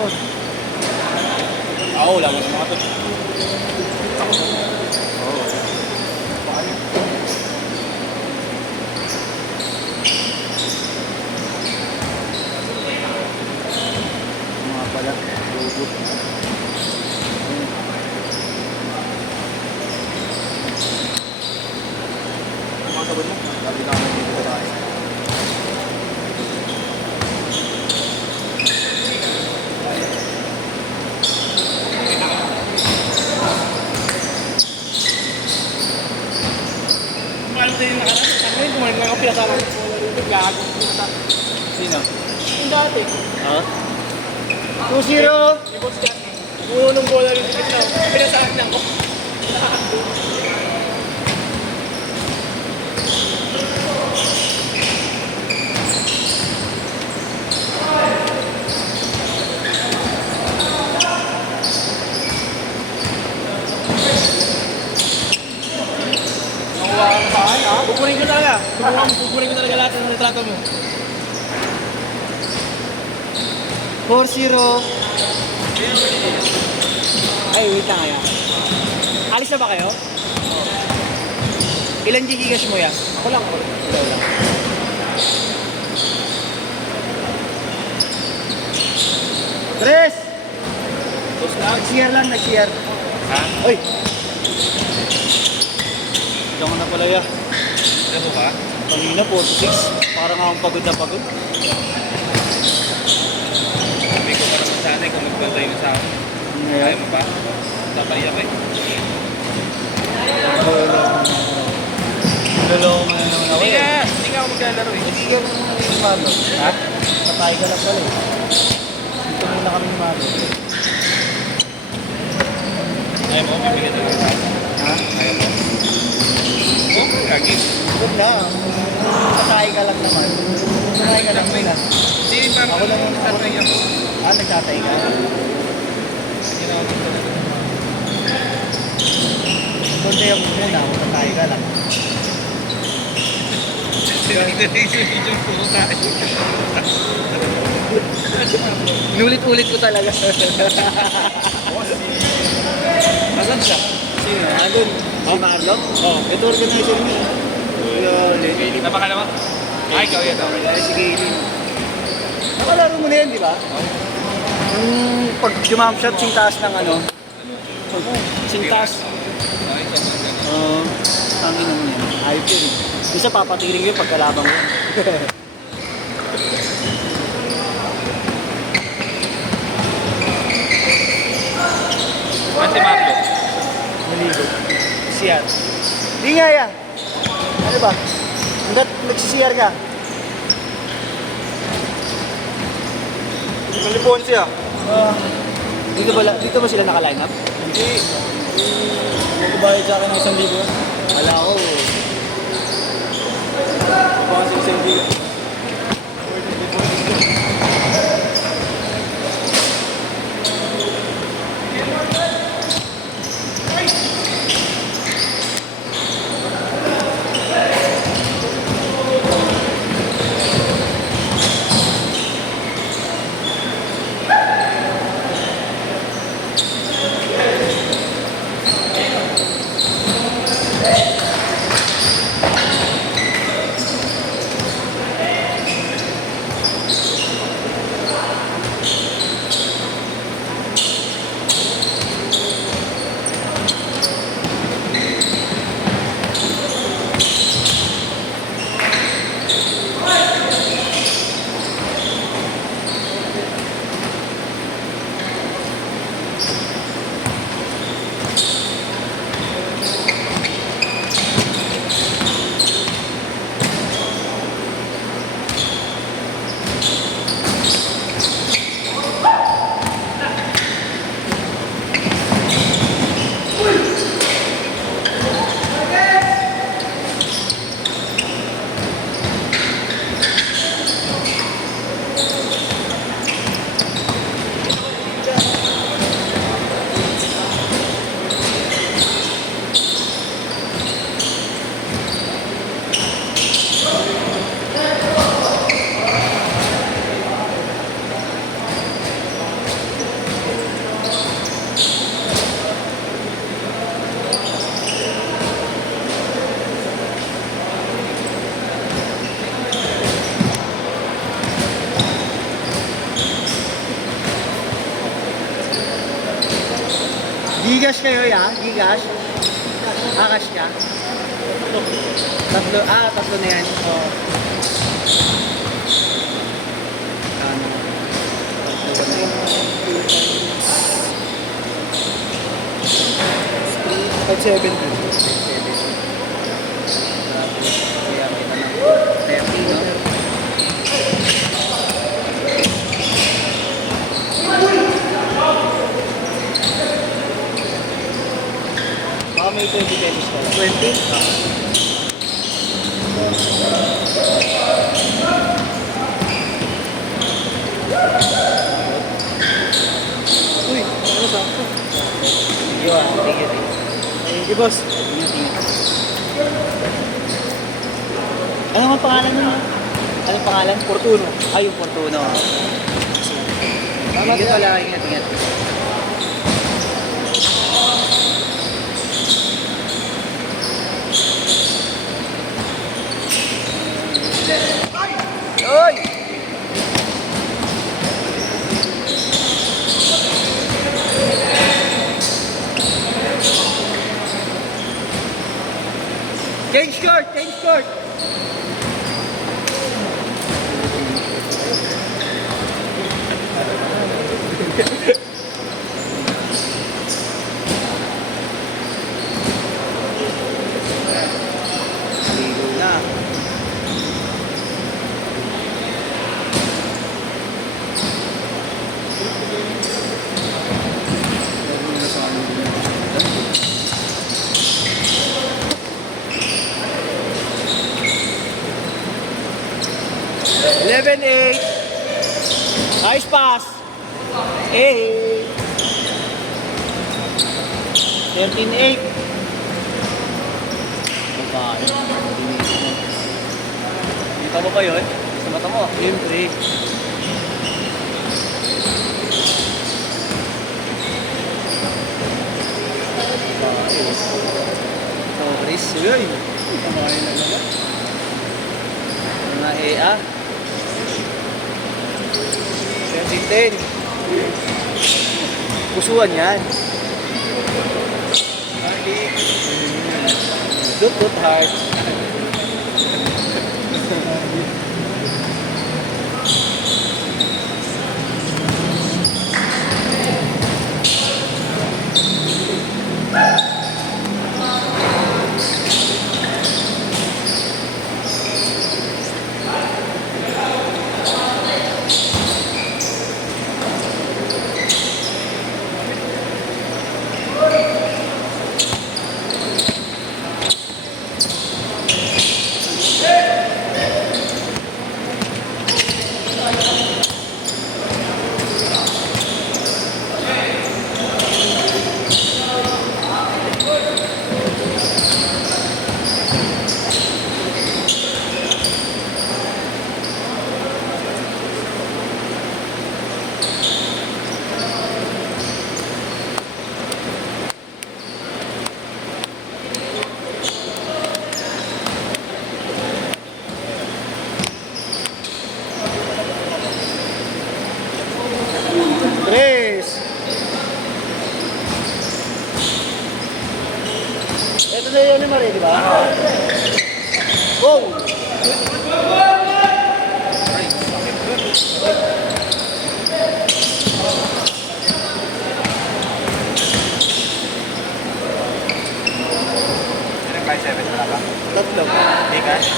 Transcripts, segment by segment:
boss. Ako, wala mo sa mga to. Oo. Mga pala, robot. Mga sabon mo. Sabi na ako dito sa tayo. Mahal din yung nakaraan. Ano yun? Kumain ko yung pinasama ko. Gago. Sino? Yung dati. Ha? 2-0. Yung boss dyan. Unong bola rin dito. Pinasama na ako. Nakuha ka na sa akin, ha? Kukunin ko talaga. Kukunin ko talaga lahat ng retrato mo. 4-0. Ay, wait lang kaya. Alis na ba kayo? Ilan gigigas mo yan? Ako lang. Ikaw lang. Tres! Boss lang. Nag-share lang, nag-share. Ha? Uy! Diyan ko na pala ya. Ano mo ba? Kanina, 46. Parang akong pagod na pagod. Sabi ko parang sana kung magbantay mo sa akin. Ayaw mo ba? Tatay ako eh. Lolo mo na naman ako. Hindi nga ako maglalaro eh. Hindi ka mo naman yung malo. Ha? Patay ka lang pala eh. Dito muna kami yung malo. Ayaw mo, bibigyan na lang. Ha? Ayaw mo. Oo, lagi. Huwag na. Patay ka lang naman. Patay ka lang muna. Hindi, parang Ako lang yung tatay ako. Ah, nagtatay ka. Ginawa ko talaga. Kunti yung muna. Ako patay ka lang. Inulit-ulit ko talaga. Asan siya? Sino? Andun. Si Marlon? Oo. Ito organizer niya. Kuya, Napakala mo? Ay, ikaw yan. si Gailin. Nakalaro mo na yan, di ba? Pag jump shot, sing taas ng ano? Sing taas. Ang ina mo yan. Ayop yun eh. Isa papatiring yun pagkalabang mo. Ante Marlo. Maligo. Siyar. Di nga yan. Ano ba? Hanggat nagsisiyar ka. Malipon siya. Dito ba sila naka-line up? Hindi. Magbabayad sa akin ng 1,000. Wala ko. Baka sa 1,000. Gigas kayo ya? Gigas? Akas ka? Tatlo, tatlo na yan. Oo. Ano? Tatlo na yan. 570. Kaya may tanong. 30, no? Baka may 20 pesos ka lang. 20? Uy, ano sakto? Yun, tingin. Thank you, boss. Ano ang pangalan mo? Anong pangalan? Fortuno. Ay, yung Fortuno. Tama Ingat ka. pala, ingat, ingat. Oy! Change court! Change court! Ligo na. Eleven eight. Nice pass. Hey. 13-8. Babae. Kita mo ba yun? Sa mata mo? Siyempre. Torres. Uy. Kumain na naman. Mga EA. 2010. Pusuan yan. Dut heart. Tres. Ito na yun ni Marie, di ba? Go! Tatlo. May cash?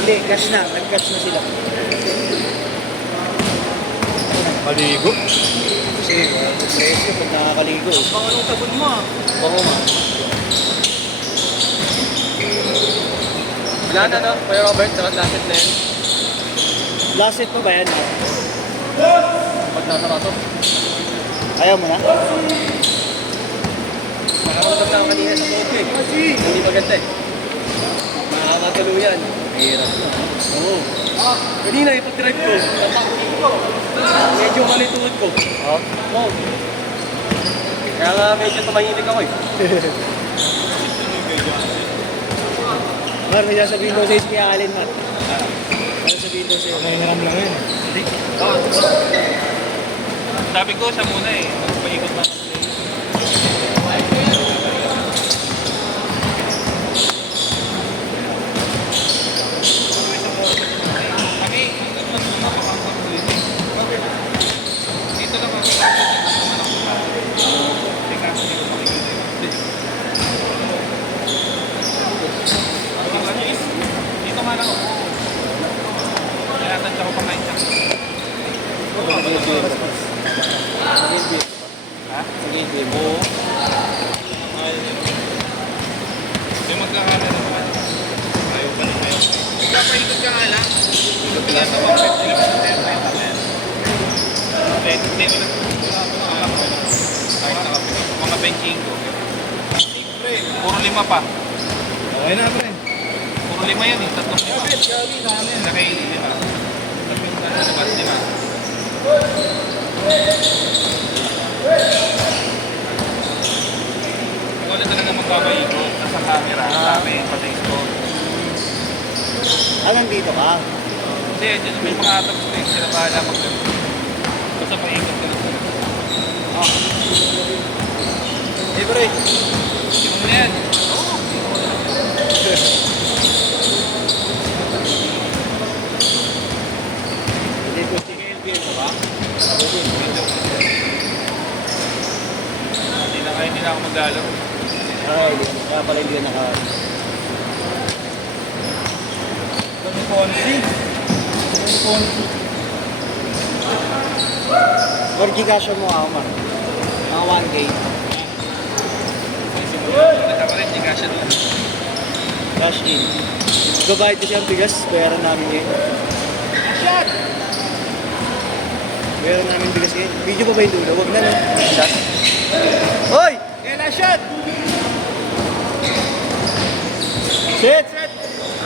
Hindi, cash na. Nag-cash na sila. Maligo. Kasi, presyo pag nakakaligo. Baka nung sabon mo ah. Oo nga. Wala na no? Kuya Robert, sa last na yun. Last set pa ba yan? Pag nasa kaso. Ayaw mo na? Makakamdam na ako kanina sa okay. Hindi maganda eh. Makakatuluyan. Hirap na. Oo. Kanina ipag-drive ko. Tatakot ko. Medyo malituod ko. Oo. Kaya nga medyo tumahimik ako eh. Mar, may sasabihin daw sa'yo si Kuya Allen, Mar. May sasabihin daw sa'yo. May hiram lang yun. Hindi. Oo. Sabi ko siya muna eh. Paikot na. Ha? Sige, mo. May magkakala naman. Ayaw pa rin ayaw. Magpapaikot ka nga lang. Ikot ka lang sa 150 lang sa 10. Hindi ko lang. Kahit nakapick up. Mga benching ko. Puro 5 pa. Okay na, pre. Puro 5 yan eh. 3 5. Laki 5. Tapos na labas 5. Ikaw na talaga magpapaikot. Nasa camera. Sa amin. Patay spot. Hanggang dito ka. Kasi dyan may mga atap ko eh. Sila bahala mag-gano'n. Basta paikot ka lang. Eh, pre. Yung mo na yan. Hindi po, sige, LBM ka ba? Hindi na ako maglalaro. Ay, kaya pala hindi naka... Kami Ponzi. Or Gcash mo ako, man. Mga 1K. Nagka pa rin, di kasya doon. Cash in. Gabayad kasi ang bigas, bayaran namin ngayon. Bayaran namin bigas ngayon. Video pa ba yung dulo? Huwag na, no? Shot.